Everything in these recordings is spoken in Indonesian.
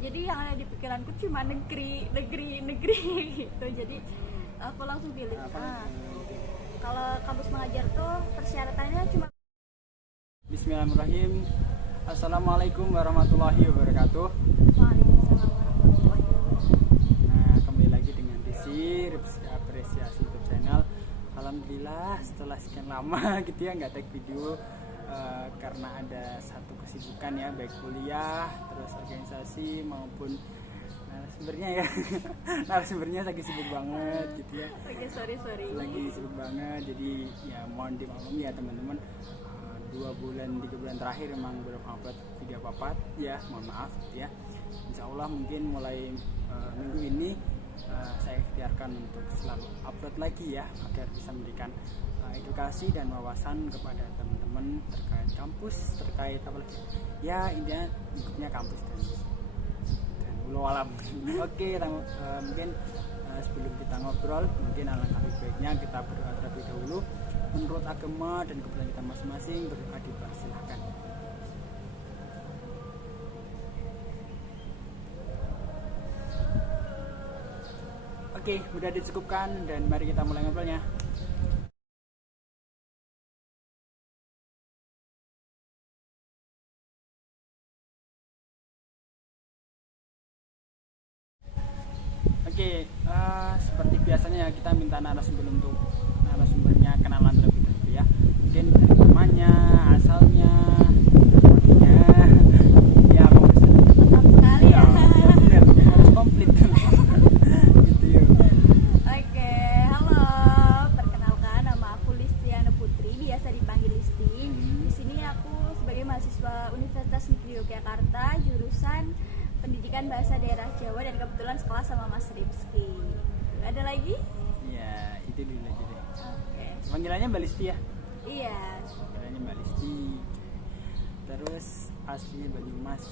Jadi yang ada di pikiranku cuma negeri gitu. Jadi aku langsung pilih. Kalau kampus mengajar tuh persyaratannya cuma. Bismillahirrahmanirrahim. Assalamualaikum warahmatullahi wabarakatuh. Waalaikumsalam warahmatullahi wabarakatuh. Nah, kembali lagi dengan Desi Rizky Apresiasi YouTube channel. Alhamdulillah setelah sekian lama gitu ya nggak take video karena ada satu kesibukan ya, baik kuliah, terus organisasi maupun narasumbernya ya. Narasumbernya lagi sibuk banget gitu ya. Oke, sorry. Lagi sibuk banget, jadi ya mohon dimaklumi ya teman-teman. 3 bulan terakhir emang belum upload video apa-apa ya, mohon maaf ya. Insya Allah mungkin mulai minggu ini saya ikhtiarkan untuk selalu upload lagi ya, agar bisa memberikan edukasi dan wawasan kepada teman-teman terkait kampus, terkait apa lagi ya, intinya lingkupnya kampus dan ulu alam. Oke, mungkin sebelum kita ngobrol, mungkin alangkah lebih baiknya kita berdoa terlebih dahulu menurut agama dan kepercayaan kita masing-masing. Berdoa dipersilahkan. Oke, mudah dicukupkan dan mari kita mulai ngobrolnya. Oke, seperti biasanya kita minta narasumbernya kenalan terlebih dahulu ya. Mungkin dari namanya, asalnya, sebagainya. Ya, Lengkap sekali ya. Benar, harus komplit. Gitu ya. Oke, halo. Perkenalkan, nama aku Listiana Putri, biasa dipanggil Listi. Di sini aku sebagai mahasiswa Universitas Negeri Yogyakarta, jurusan Pendidikan Bahasa Daerah Jawa, dan kebetulan sekolah sama Mas Rizky. Ada lagi? Ya, itu dulu aja deh. Oke. Panggilannya Mbak Listi ya? Iya. Panggilannya Mbak Listi. Terus aslinya Banyumas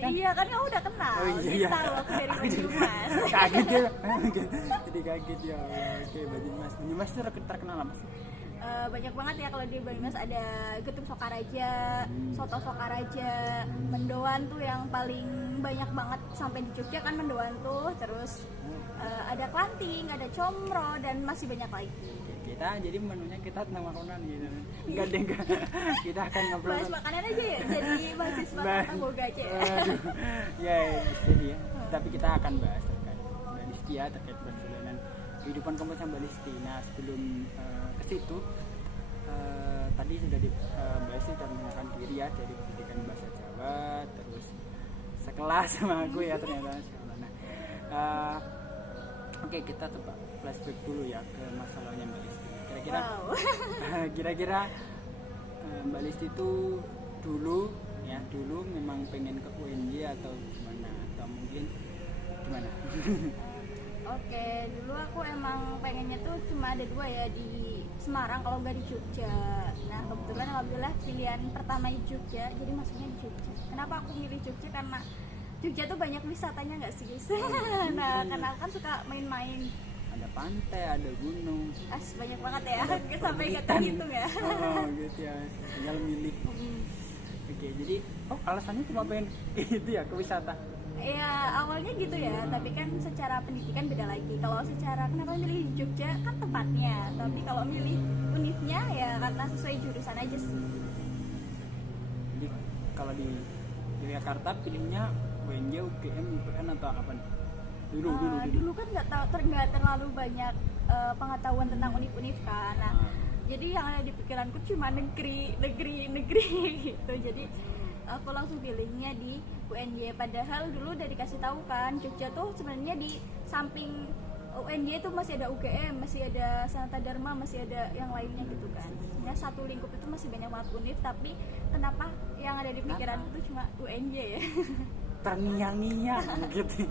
kan? Iya kan kamu udah kenal. Oh iya. Kita tahu aku dari Banyumas. Kaget ya. Jadi kaget ya. Oke, Banyumas. Banyumas itu terkenal apa sih? Banyak banget ya kalau di Banyumas, ada getuk Sokaraja, soto Sokaraja, mendoan tuh yang paling banyak banget sampai di Jogja kan mendoan tuh, terus ada klanting, ada comro, dan masih banyak lagi. Kita jadi menunya kita tentang makanan gitu. Enggak deh, enggak. Kita akan ngobrol Bahas makanan aja ya, jadi mahasiswa tentang boga aja ya. Ya, jadi ya. Tapi kita akan bahas terkait Mbak Listi ya, terkait perjalanan kehidupan kampusnya Mbak Listi. Nah, sebelum ke situ tadi sudah Mbak Listi sudah mengenalkan diri ya, dari pendidikan bahasa Jawa, terus sekelas sama aku ya ternyata. Nah, oke, kita coba flashback dulu ya ke masa lalunya Mbak Listi. Kira-kira Mbak Listi itu dulu memang pengen ke UNY atau gimana, atau mungkin gimana? Oke, dulu aku emang pengennya tuh cuma ada 2 ya, di Semarang kalau nggak di Jogja. Nah, kebetulan alhamdulillah pilihan pertama di Jogja, jadi masuknya di Jogja. Kenapa aku milih Jogja? Karena Jogja tuh banyak wisatanya nggak sih guys? Nah, karena aku kan suka main-main. Ada pantai, ada gunung, Banyak banget ya, sampai nggak perbukitan. terhitung ya. Oh gitu ya, tinggal milih. Oke, jadi alasannya cuma pengen itu ya, ke wisata. Ya awalnya gitu ya, tapi kan secara pendidikan beda lagi. Kalau secara kenapa milih Jogja kan tempatnya, tapi kalau milih univnya ya karena sesuai jurusan aja sih. Jadi kalau di Yogyakarta pilihnya UNJ, UGM, UPN atau apa nih? Dulu kan nggak terlalu banyak pengetahuan tentang univ-univ kan. Nah, jadi yang ada di pikiranku cuma negeri gitu. Jadi aku langsung pilihnya di UNY, padahal dulu udah dikasih tahu kan Jogja tuh sebenarnya di samping UNY itu masih ada UGM, masih ada Sanata Dharma, masih ada yang lainnya gitu kan. Ya satu lingkup itu masih banyak banget univ, tapi kenapa yang ada di pikiran itu cuma UNY ya? Terngiang-ngiang gitu.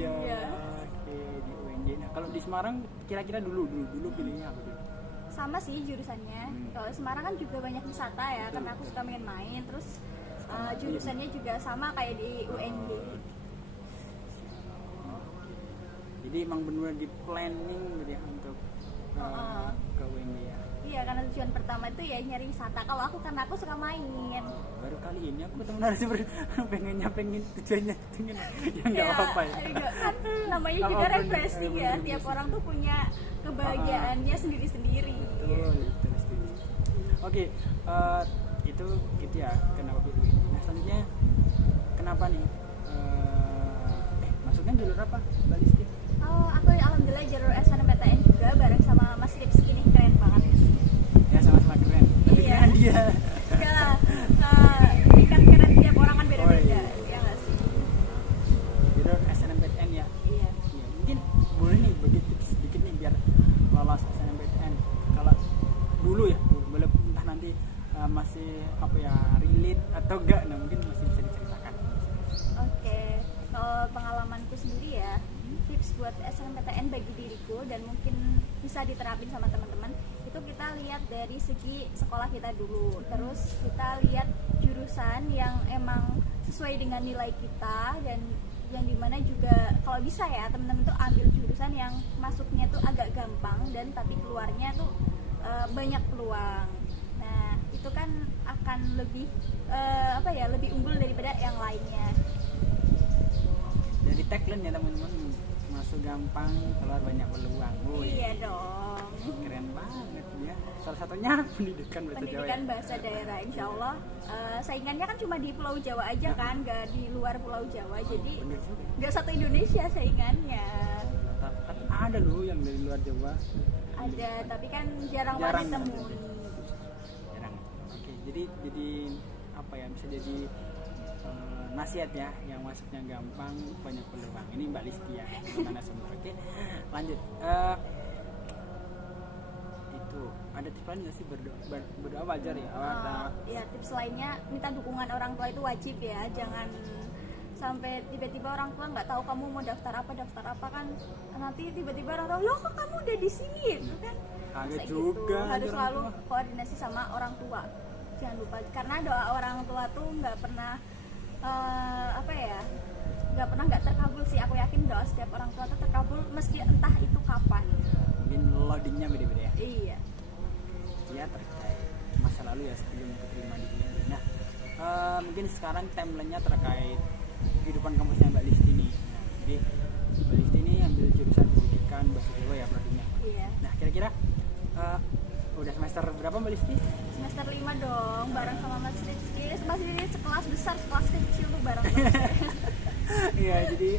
Iya. Oke, di UNJ. Nah, kalau di Semarang kira-kira dulu pilihnya apa dulu? Sama sih jurusannya. Kalau Semarang kan juga banyak wisata ya, karena aku suka main-main. Terus jurusannya juga sama kayak di UNJ. Jadi emang benar di planning gitu ya untuk ke UNJ ya. Iya, karena tujuan pertama itu ya nyari wisata. Kalau aku karena aku suka main. Baru kali ini aku ketemu narasumber pengen tujuannya ya nggak apa-apa ya. Kan namanya juga refreshing ya. Tiap orang tuh punya kebahagiaannya sendiri-sendiri. Betul. Oke, itu ya kenapa pilih ini. Nah selanjutnya kenapa nih? Masuknya jalur apa, Mbak Listi? Oh, aku alhamdulillah jalur SNMPTN juga bareng sama Mas Ripski nih, keren banget. Ya sama-sama keren. Tapi Iya. keren dia. Enggak lah, ini kan keren tiap orang kan beda-beda. Oh, iya. Ya nggak sih? Jalur SNMPTN ya. Iya. Ya, mungkin boleh nih bagi tips sedikit nih biar lolos SNMPTN. Kalau dulu ya, boleh entah nanti masih apa ya relate atau enggak, nah mungkin masih bisa diceritakan. Oke, kalau pengalamanku sendiri ya, tips buat SNMPTN bagi diriku dan mungkin bisa diterapin sama teman-teman, itu kita lihat dari segi sekolah kita dulu, terus kita lihat jurusan yang emang sesuai dengan nilai kita, dan yang dimana juga kalau bisa ya teman-teman tuh ambil jurusan yang masuknya tuh agak gampang dan tapi keluarnya tuh banyak peluang. Nah itu kan akan lebih lebih unggul daripada yang lainnya. Dari tagline ya teman-teman, masuk gampang keluar banyak peluang. Iya dong. Keren banget ya. Salah satunya pendidikan bahasa Jawa. Pendidikan bahasa daerah, insya Allah saingannya kan cuma di Pulau Jawa aja kan, nggak di luar Pulau Jawa, jadi Bener juga. nggak satu Indonesia saingannya. Tapi ada loh yang dari luar Jawa. Ada, tapi kan jarang banget Jarang. ditemui. Jarang. Oke, jadi apa ya, bisa jadi nasihat ya, yang masuknya gampang banyak peluang. Ini Mbak Listi ya, mana semua. Oke, lanjut. Itu ada tips lain nggak sih, berdoa wajar ya? Ya tips lainnya, minta dukungan orang tua itu wajib ya, jangan sampai tiba-tiba orang tua nggak tahu kamu mau daftar apa kan, nanti tiba-tiba orang tua, loh kok kamu udah di sini gitu kan. Kaget Masa juga, gitu. Harus orang selalu tua. koordinasi sama orang tua, jangan lupa, karena doa orang tua tuh nggak pernah nggak terkabul sih. Aku yakin doa setiap orang tua tuh terkabul meski entah itu kapan. Mungkin loadingnya beda-beda ya. Iya. Ya terkait masa lalu ya sebelum keterima di kuliah. Nah, mungkin sekarang timelinenya terkait kehidupan kampusnya Mbak Listi nih. Nah, jadi Mbak Listi ini ambil jurusan pendidikan bahasa Jawa ya prodinya. Iya. Nah, kira-kira udah semester berapa Mbak Listi? Semester 5 dong, bareng sama Mas Rizky. Mas Rizky sekelas besar, sekelas kecil tuh bareng terus. Iya, jadi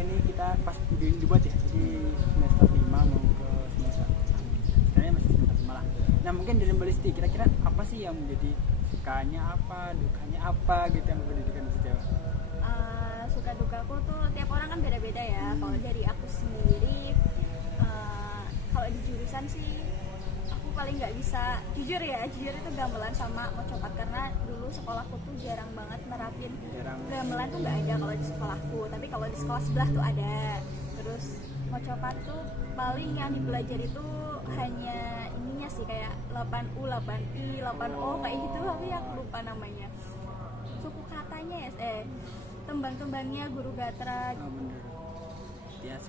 ini kita pas dibuat ya. Jadi semester 5 mau ke semester 6. Sekarang masih semester 5 lah. Nah, mungkin dari Mbak Listi kira-kira apa sih yang menjadi sukanya apa, dukanya apa gitu yang pendidikan bahasa Jawa? Suka dukaku tuh tiap orang kan beda-beda ya. Kalau dari aku sendiri, kalau di jurusan sih aku paling nggak bisa, jujur itu gamelan sama mau copat, karena dulu sekolahku tuh jarang banget nerapin gamelan tuh nggak ada kalau di sekolahku, tapi kalau di sekolah sebelah tuh ada. Terus mau copat tuh paling yang dibelajar itu hanya ininya sih, kayak 8U, 8I, 8O kayak gitu, tapi aku lupa namanya. Suku katanya ya, tembang-tembangnya Guru Gatra. Bener. Ya,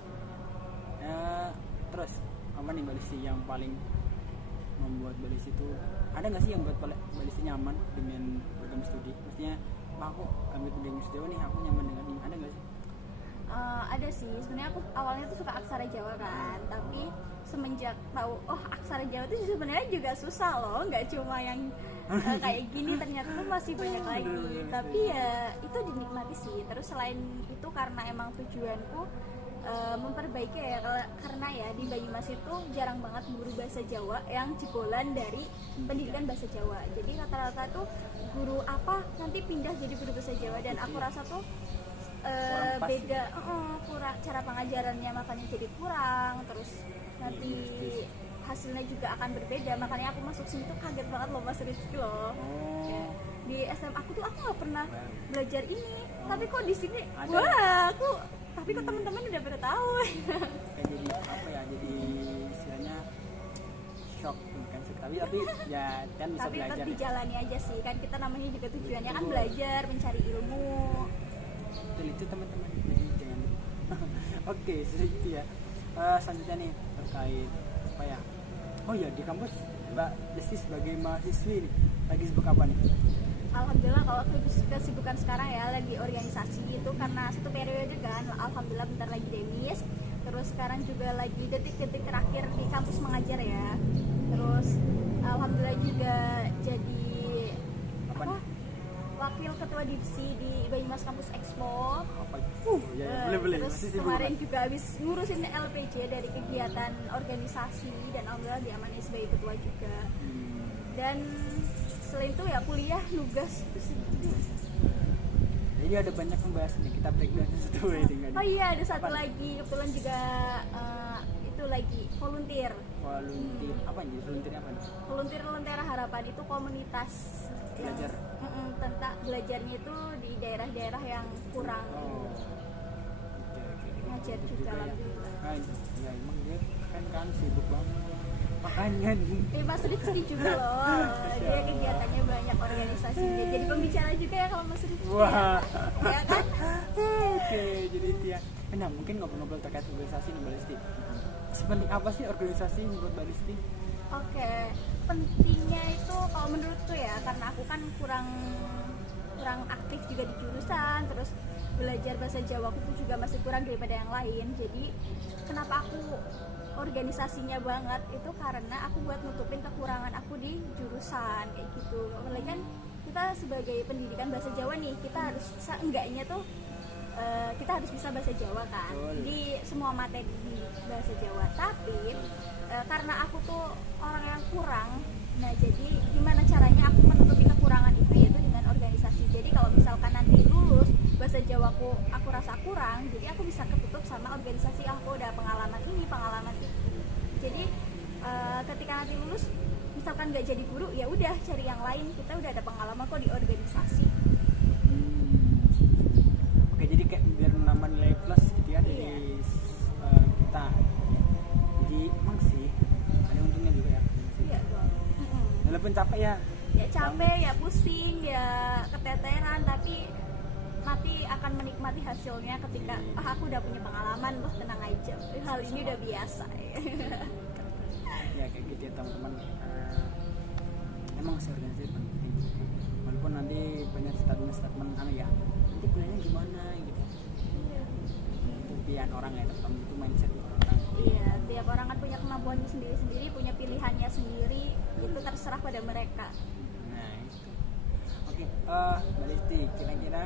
terus apa nih Mbak Listi yang paling membuat Mbak Listi itu, ada nggak sih yang buat Mbak Listi nyaman dengan program studi? Maksudnya, aku ambil pendidikan bahasa Jawa nih, aku nyaman dengan ini, ada nggak sih? Ada sih, sebenarnya aku awalnya tuh suka aksara Jawa kan, tapi semenjak tahu aksara Jawa itu sebenarnya juga susah loh, nggak cuma yang kayak gini, ternyata tuh masih banyak lagi. Tapi ya itu dinikmati sih. Terus selain itu karena emang tujuanku memperbaiki ya, karena ya di Banyumas itu jarang banget guru bahasa Jawa yang jebolan dari pendidikan bahasa Jawa. Jadi rata-rata tuh guru apa nanti pindah jadi guru bahasa Jawa, dan aku rasa tuh beda, kurang, cara pengajarannya makanya jadi kurang, terus nanti hasilnya juga akan berbeda. Makanya aku masuk sini tuh kaget banget loh Mas Rizky loh. Ya, di SMA aku tuh aku nggak pernah belajar ini, tapi kok di sini tapi kok teman-teman udah pada tahu. Kayak jadi apa ya, jadi istilahnya shock, bukan shock, tapi ya kan bisa Tapi belajar. tetap dijalani aja sih, kan kita namanya juga tujuannya kan belajar, mencari ilmu. Betul itu teman-teman, jadi jangan oke, itu ya. Selanjutnya nih terkait apa ya, oh ya di kampus Mbak Listi sebagai mahasiswi nih lagi sibuk apa nih? Alhamdulillah kalau kesibukan sekarang ya lagi organisasi itu karena satu periode kan, alhamdulillah bentar lagi demis, terus sekarang juga lagi detik-detik terakhir di kampus mengajar ya, terus alhamdulillah juga jadi apa wakil ketua divisi di Banyumas Kampus Expo. Apa? Ya, boleh. Terus Masih sibuk, kemarin kan? juga habis ngurusin LPJ dari kegiatan organisasi dan alhamdulillah diamani sebagai ketua juga. Dan selain itu ya kuliah, nugas itu sih. Jadi ada banyak pembahasan nih, kita breakdown satu dengan Oh iya, ada satu lagi kebetulan juga itu lagi volunteer. volunteer. Apa nih? Volunteer apa nih? Volunteer Lentera Harapan itu komunitas yang Belajar. tentang belajarnya itu di daerah-daerah yang kurang Oh. Oke. ngajar Gitu juga ya. alhamdulillah. Ya emang dia kan sibuk banget. Makanya Mas Rifki juga loh, dia kegiatannya banyak organisasi, dia jadi pembicara juga ya kalau Mas Rifki. wah. Ya kan? Oke, jadi itu ya. Nah, mungkin ngobrol-ngobrol terkait organisasi nih, Mbak Listi. Sepenting apa sih organisasi menurut Mbak Listi? Oke, pentingnya itu kalau menurutku ya, karena aku kan kurang aktif juga di jurusan, terus belajar bahasa Jawa aku pun juga masih kurang daripada yang lain. Jadi kenapa aku organisasinya banget itu karena aku buat nutupin kekurangan aku di jurusan kayak gitu. Apalagi kan kita sebagai pendidikan bahasa Jawa nih, kita harus seenggaknya tuh kita harus bisa bahasa Jawa kan di semua materi di bahasa Jawa. Tapi karena aku tuh orang yang kurang, nah jadi gimana caranya aku menutupi kekurangan itu yaitu dengan organisasi. Jadi kalau misalkan nanti lulus bahasa Jawaku aku rasa kurang, jadi aku bisa ketutup sama organisasi. Aku udah pengalaman ini, pengalaman itu. Jadi ketika nanti lulus misalkan nggak jadi guru, ya udah cari yang lain. Kita udah ada pengalaman kok di organisasi. Oke, jadi kayak biar menambah nilai plus gitu ya dari kita. Jadi emang sih ada untungnya juga ya. Iya dong. Walaupun capek ya. Ya capek, ya pusing, ya keteteran, tapi nanti akan menikmati hasilnya ketika aku udah punya pengalaman, tenang aja, hal ini udah biasa. Ya kayak gitu ya teman-teman. Emang sih organisasi penting. Walaupun nanti banyak statement ya. Nanti kuliahnya gimana gitu. Itu pilihan orang ya, teman-teman, itu mindset orang. Iya, tiap orang kan punya kemampuannya sendiri-sendiri, punya pilihannya sendiri, itu terserah pada mereka. Nah itu. Oke, Mbak Listi, kira-kira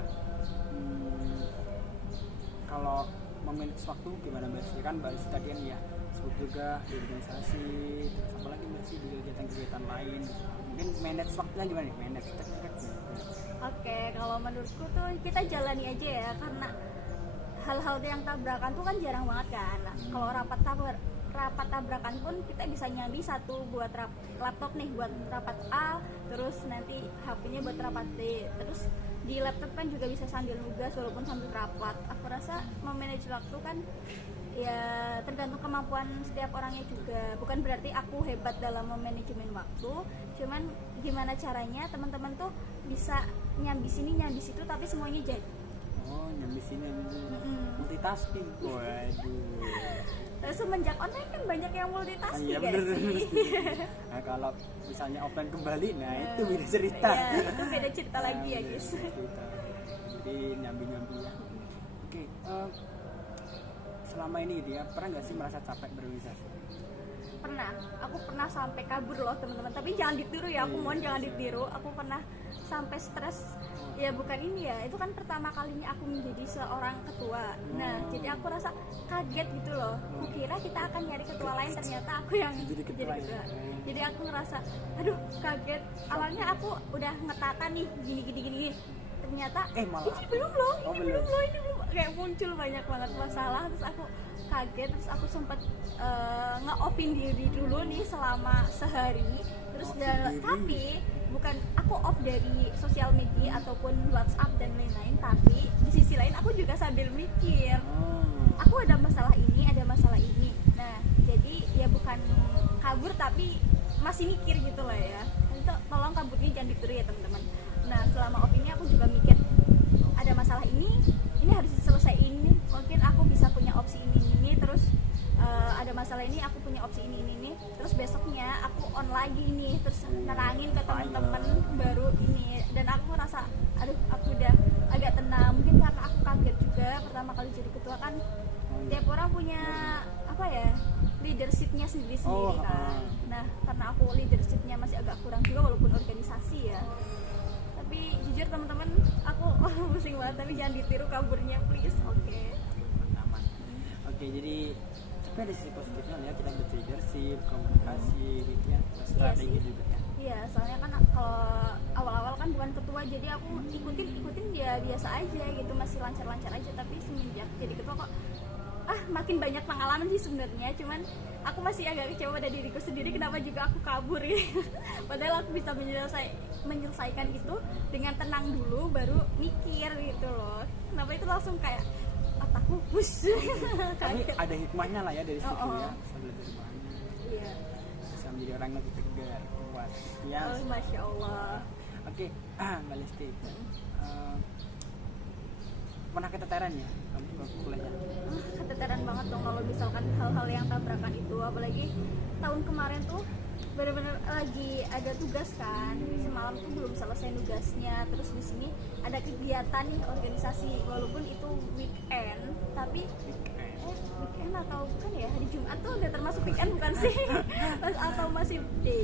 kalau memanage waktu gimana Mbak Listi? Kan Mbak Listi tadi kan ya sibuk juga di organisasi, terus apalagi Mbak Listi di kegiatan-kegiatan lain. Mungkin manage waktunya gimana nih? Manage Oke, kalau menurutku tuh kita jalani aja ya, karena hal-hal yang tabrakan tuh kan jarang banget kan. Nah, kalau rapat tabrakan pun kita bisa nyambi satu buat laptop nih buat rapat A, terus nanti HP-nya buat rapat B, terus di laptop kan juga bisa sambil nugas walaupun sambil rapat. Aku rasa memanage waktu kan ya tergantung kemampuan setiap orangnya juga. Bukan berarti aku hebat dalam memanajemen waktu, cuman gimana caranya teman-teman tuh bisa nyambi sini nyambi situ tapi semuanya jadi. Oh, nyambi sini multitasking. Waduh. Semenjak online kan banyak yang multitasking. Iya bener. Nah kalau misalnya offline kembali, nah itu beda cerita. Ya, itu beda cerita lagi ya guys. Jadi nyambi-nyambi ya. Oke, selama ini gitu ya, pernah nggak sih merasa capek berorganisasi? Pernah, aku pernah sampai kabur loh teman-teman. Tapi jangan ditiru ya, aku mohon jangan ditiru. Aku pernah sampai stres. Ya bukan ini ya, itu kan pertama kalinya aku menjadi seorang ketua. Nah, jadi aku rasa kaget gitu loh. Kukira kita akan nyari ketua lain, ternyata aku yang jadi ketua. Jadi aku ngerasa, aduh kaget. Awalnya aku udah ngetata nih, gini. Ternyata malah ini belum loh, ini belum. Kayak muncul banyak banget masalah. Terus aku kaget, terus aku sempat nge-offin diri dulu nih selama sehari. Terus tapi bukan aku off dari sosial media ataupun WhatsApp dan lain-lain, tapi di sisi lain aku juga sambil mikir aku ada masalah ini. Nah jadi ya bukan kabur tapi masih mikir gitu lah ya. Itu tolong kaburnya jangan ditiru ya teman-teman. Nah selama off ini aku juga mikir ada masalah ini harus diselesaikan. Mungkin aku bisa punya opsi ini terus ada masalah ini aku punya opsi ini terus besoknya aku on lagi nih terus nerangin ke teman-teman baru ini, dan aku punya apa ya, leadershipnya sendiri-sendiri Oh, kan. Nah, karena aku leadershipnya masih agak kurang juga walaupun organisasi ya. Tapi jujur teman-teman, aku pusing banget, tapi jangan ditiru kaburnya please. Oke. Aman. Oke, jadi tapi ada sisi positifnya ya, kita berleadership, komunikasi gitu ya, strategi sih. juga ya. Iya, soalnya kan kalau awal-awal kan bukan ketua, jadi aku ikutin dia biasa aja gitu, masih lancar-lancar aja. Tapi semenjak jadi ketua kok makin banyak pengalaman sih sebenarnya. Cuman aku masih agak kecewa pada diriku sendiri, kenapa juga aku kabur gitu. Padahal aku bisa menyelesaikan itu dengan tenang dulu, baru mikir gitu loh. Kenapa itu langsung kayak otakku push. Tapi ada hikmahnya lah ya dari situ Oh. ya, bisa belajar banyak, Iya. bisa menjadi orang lebih tegar, kuat ya. Oh, Masya Allah. Oke, Mbak Lesti, pernah keteteran ya waktu kuliahnya? Keteteran banget dong kalau misalkan hal-hal yang tabrakan itu, apalagi tahun kemarin tuh benar-benar lagi ada tugas kan, semalam tuh belum selesai tugasnya, terus di sini ada kegiatan nih organisasi, walaupun itu weekend, tapi weekend atau bukan ya, hari Jumat tuh udah termasuk weekend bukan sih? Atau masih weekday,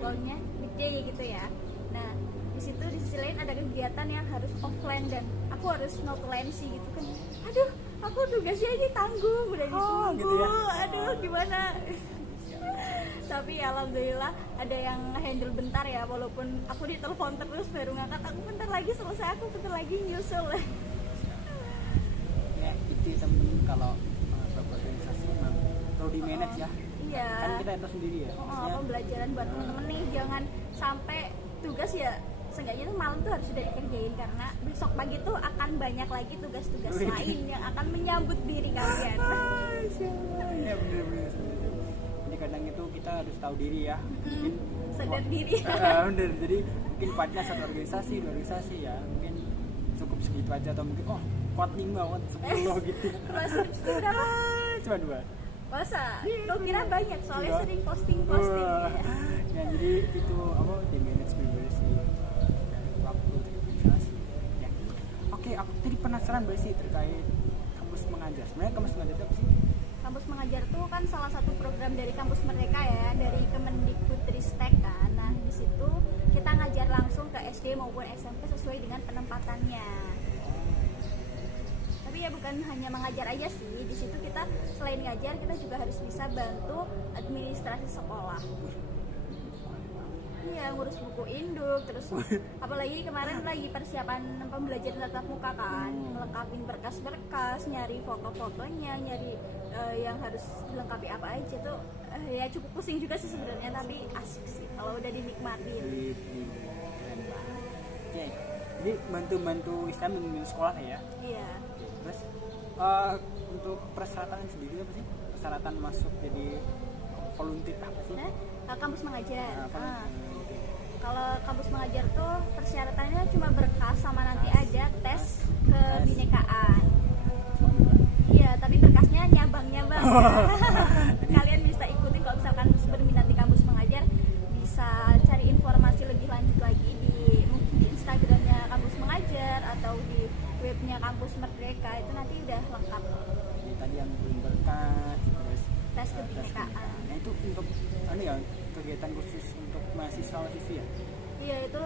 pokoknya weekday gitu ya. Nah, di situ di sisi lain ada kegiatan yang harus offline dan aku harus notulensi gitu kan. Aduh, aku tugasnya ini tanggung, udah ditunggu. Gitu ya? Aduh, gimana? Tapi alhamdulillah ada yang handle bentar ya, walaupun aku ditelepon terus baru ngangkat, aku bentar lagi selesai, aku bentar lagi nyusul. Ya itu temen, kalau organisasi memang perlu di manage ya. Iya. Kan kita itu sendiri ya. Maksudnya, Pembelajaran buat temen-temen nih, jangan sampai tugas ya seenggaknya tuh malam tuh harus sudah dikerjain, karena besok pagi tuh akan banyak lagi tugas-tugas lain yang akan menyambut diri kalian. ya bener-bener. Jadi kadang itu kita harus tahu diri ya. Mungkin Sadar diri. bener. Jadi mungkin partnya satu organisasi, dua organisasi ya. Mungkin cukup segitu aja, atau mungkin kuat 5, kuat 10 gitu. Masih berapa? Cuma 2. Masa? Kau kira banyak, soalnya Iya. sering posting-posting. Wah. Ya, jadi itu apa, di manage bener sih waktu organisasi ya. Oke, aku tadi penasaran Mbak sih terkait kampus mengajar. Sebenarnya kampus mengajar itu apa sih? Kampus mengajar tuh kan salah satu program dari Kampus Merdeka ya, dari Kemendikbudristek kan. Nah, di situ kita ngajar langsung ke SD maupun SMP sesuai dengan penempatannya. Tapi ya bukan hanya mengajar aja sih, di situ kita selain ngajar kita juga harus bisa bantu administrasi sekolah. Iya, ngurus buku induk, terus apalagi kemarin lagi persiapan pembelajaran tatap muka kan, melengkapi berkas-berkas, nyari foto-fotonya, nyari yang harus dilengkapi apa aja tuh ya cukup pusing juga sih sebenarnya, tapi asik sih kalau udah dinikmatin. Keren banget. Oke, jadi bantu-bantu Islam di sekolah ya. Iya. Terus untuk persyaratan sendiri apa sih? Persyaratan masuk jadi volunteer apa sih? Kampus mengajar. Volunteer. Kalau kampus mengajar tuh persyaratannya cuma berkas sama nanti ada tes kebinekaan. Iya, tapi berkasnya nyabang-nyabang. Kalian bisa ikutin kalau misalkan berminat di kampus mengajar, bisa cari informasi lebih lanjut lagi mungkin di Instagramnya kampus mengajar atau di webnya Kampus Merdeka, itu nanti udah lengkap. Jadi tadi yang belum berkas, terus Tes kebinekaan. Nah itu untuk kegiatan khusus untuk mahasiswa-mahasiswi ya? Iya, itu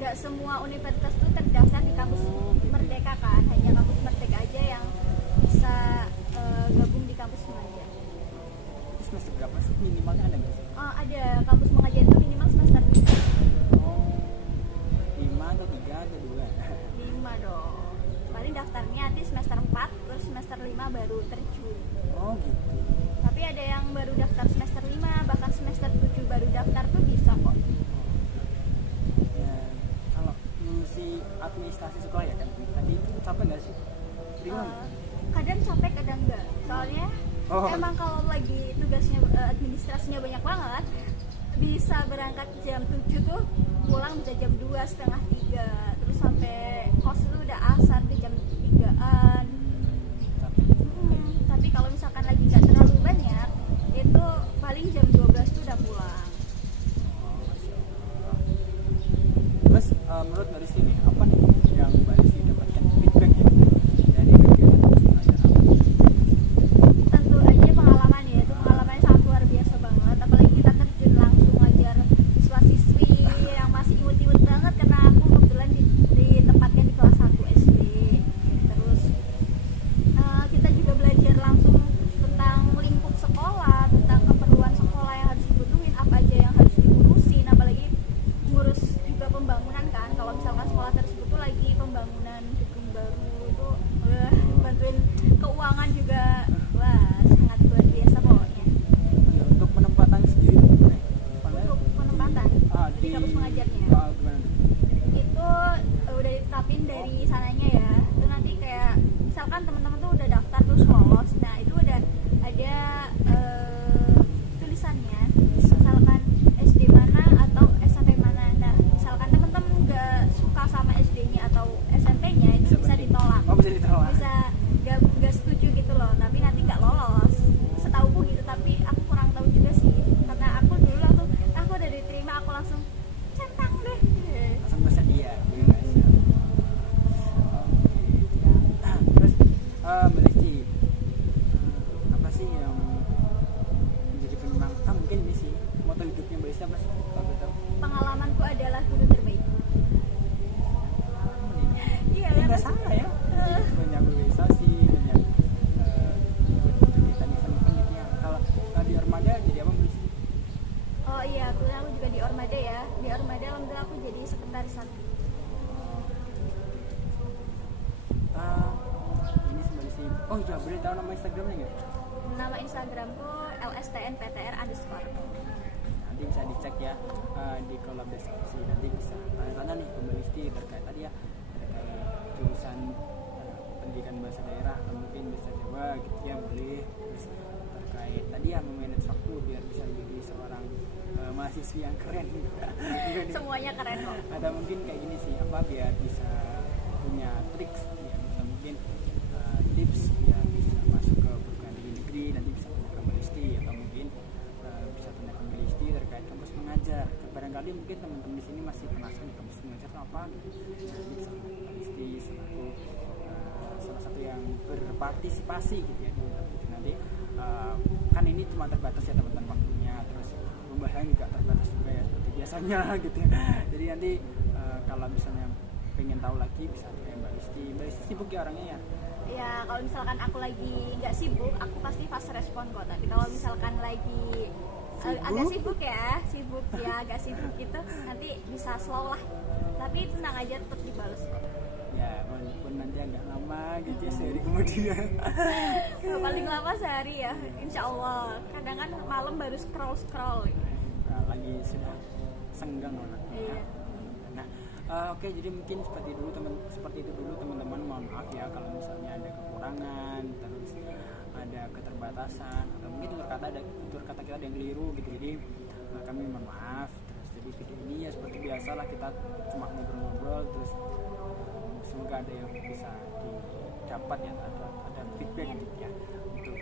nggak semua universitas tuh terdaftar di Kampus Merdeka kan, hanya Kampus Merdeka aja yang bisa gabung di kampus mengajar. Itu semester berapa sih minimalnya, ada nggak sih? Ada kampus mengajar itu minimal semester 5 atau 3 atau 2? 5 dong. Paling daftarnya nanti semester 4, terus semester 5 baru terjun. Oh gitu. Tapi ada yang baru daftar semester 5, bahkan semester 7 baru daftar tuh bisa kok. Ya, kalau ngurusi administrasi sekolah ya kan, tadi itu capek nggak sih? Kadang capek, kadang enggak. Soalnya emang kalau lagi tugasnya administrasinya banyak banget, bisa berangkat jam 7 tuh pulang bisa jam 2, setengah 3, terus sampai kos itu udah asar ke jam 3-an. Tapi kalau misalkan lagi nggak terlalu banyak, itu paling jam 12 tuh udah pulang. Terus menurut dari sini apa nih yang Mbak Lesti dapatkan feedback ya dari kegiatan mengajar? Tentu Oh iya, boleh tahu nama Instagramnya nggak? Nama Instagramku lstnptr_. Nanti bisa dicek ya di kolom deskripsi. Nanti bisa tanya-tanya nih ke Mbak Listi terkait tadi ya, terkait jurusan pendidikan bahasa daerah atau mungkin bisa Jawa gitu ya, boleh. Terus terkait tadi ya memanage waktu biar bisa menjadi seorang mahasiswi yang keren. Semuanya keren kok. Atau mungkin kayak gini sih, apa biar bisa punya triks ya, bisa mungkin tips biar bisa masuk ke perguruan tinggi negeri, nanti bisa tanya ke Mbak Listi, atau mungkin bisa tanya ke Mbak Listi terkait kampus mengajar. Barangkali mungkin teman-teman di sini masih penasaran kampus mengajar itu apa, nanti bisa tanya ke Mbak Listi selaku salah satu yang berpartisipasi gitu ya. Nanti kan ini cuma terbatas ya teman-teman waktunya, terus pembahasan juga terbatas juga ya seperti biasanya gitu ya. Jadi nanti kalau misalnya pengen tahu lagi bisa DM Mbak Listi. Mbak Listi sibuk ya orangnya ya? Ya kalau misalkan aku lagi nggak sibuk, aku pasti fast respon kok. Tapi kalau misalkan lagi agak sibuk ya, agak sibuk gitu, nanti bisa slow lah. Tapi tenang aja, tetap dibalas kok. Ya walaupun nanti agak lama gitu ya, sehari kemudian. Paling lama sehari ya, insya Allah. Kadang kan malam baru scroll. Nah, lagi sudah senggang orangnya. Iya. Nah, oke, jadi mungkin seperti itu dulu teman-teman. Mohon maaf ya kalau misalnya ada kekurangan, terus ada keterbatasan, atau mungkin tutur kata kita ada yang keliru gitu. Jadi kami mohon maaf. Terus jadi video ini ya seperti biasa lah, kita cuma ngobrol-ngobrol, terus semoga ada yang bisa didapat ya, ada feedback gitu ya untuk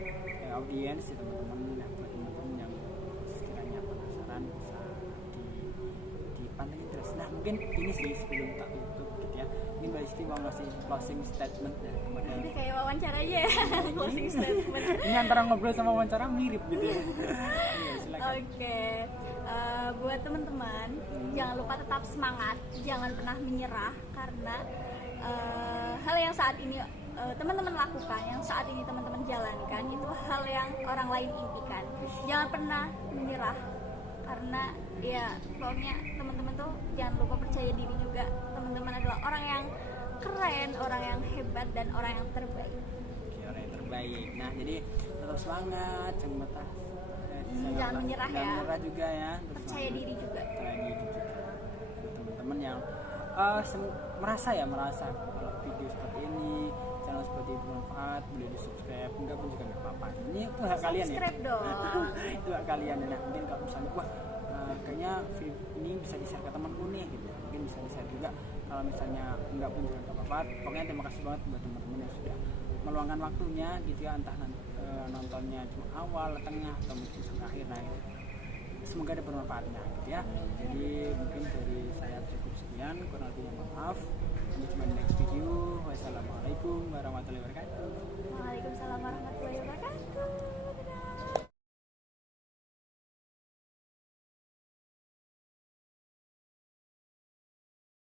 audiens ya teman-teman. Nah, buat teman-teman yang sekiranya penasaran bisa dipantengin terus. Nah, mungkin ini sih sebelum tak tutup gitu ya, ini Mbak Listi mau ngasih closing statement ya kepada Ini kayak wawancara aja ya, closing statement. ini antara ngobrol sama wawancara mirip gitu ya. Iya, silakan. Oke. Buat teman-teman, jangan lupa tetap semangat, jangan pernah menyerah, karena hal yang saat ini teman-teman lakukan, yang saat ini teman-teman jalankan, itu hal yang orang lain impikan. Jangan pernah menyerah, karena ya pokoknya teman-teman tuh jangan lupa percaya diri juga. Teman-teman adalah orang yang keren, orang yang hebat, dan orang yang terbaik. Orang yang terbaik. Nah, jadi tetap semangat, jangan betah. Jangan menyerah ya. Jangan menyerah juga ya. Percaya diri juga. Percaya diri juga. Teman-teman yang merasa kalau video seperti ini, channel seperti itu bermanfaat, boleh di subscribe, enggak pun juga nggak apa-apa. Ini itu hak kalian ya. Subscribe dong. Itu hak kalian. Nah, mungkin kalau misalnya wah kayaknya video ini bisa di-share ke temanku nih gitu. Mungkin bisa di-share juga. Kalau misalnya enggak pun juga nggak apa-apa. Pokoknya terima kasih banget buat teman-teman yang sudah meluangkan waktunya gitu ya, entah nontonnya cuma awal, tengah, atau mungkin sampai akhir. Nah, semoga ada bermanfaatnya gitu ya. Jadi mungkin dari saya cukup sekian, kurang lebihnya maaf. Sampai jumpa di next video. Wassalamualaikum warahmatullahi wabarakatuh.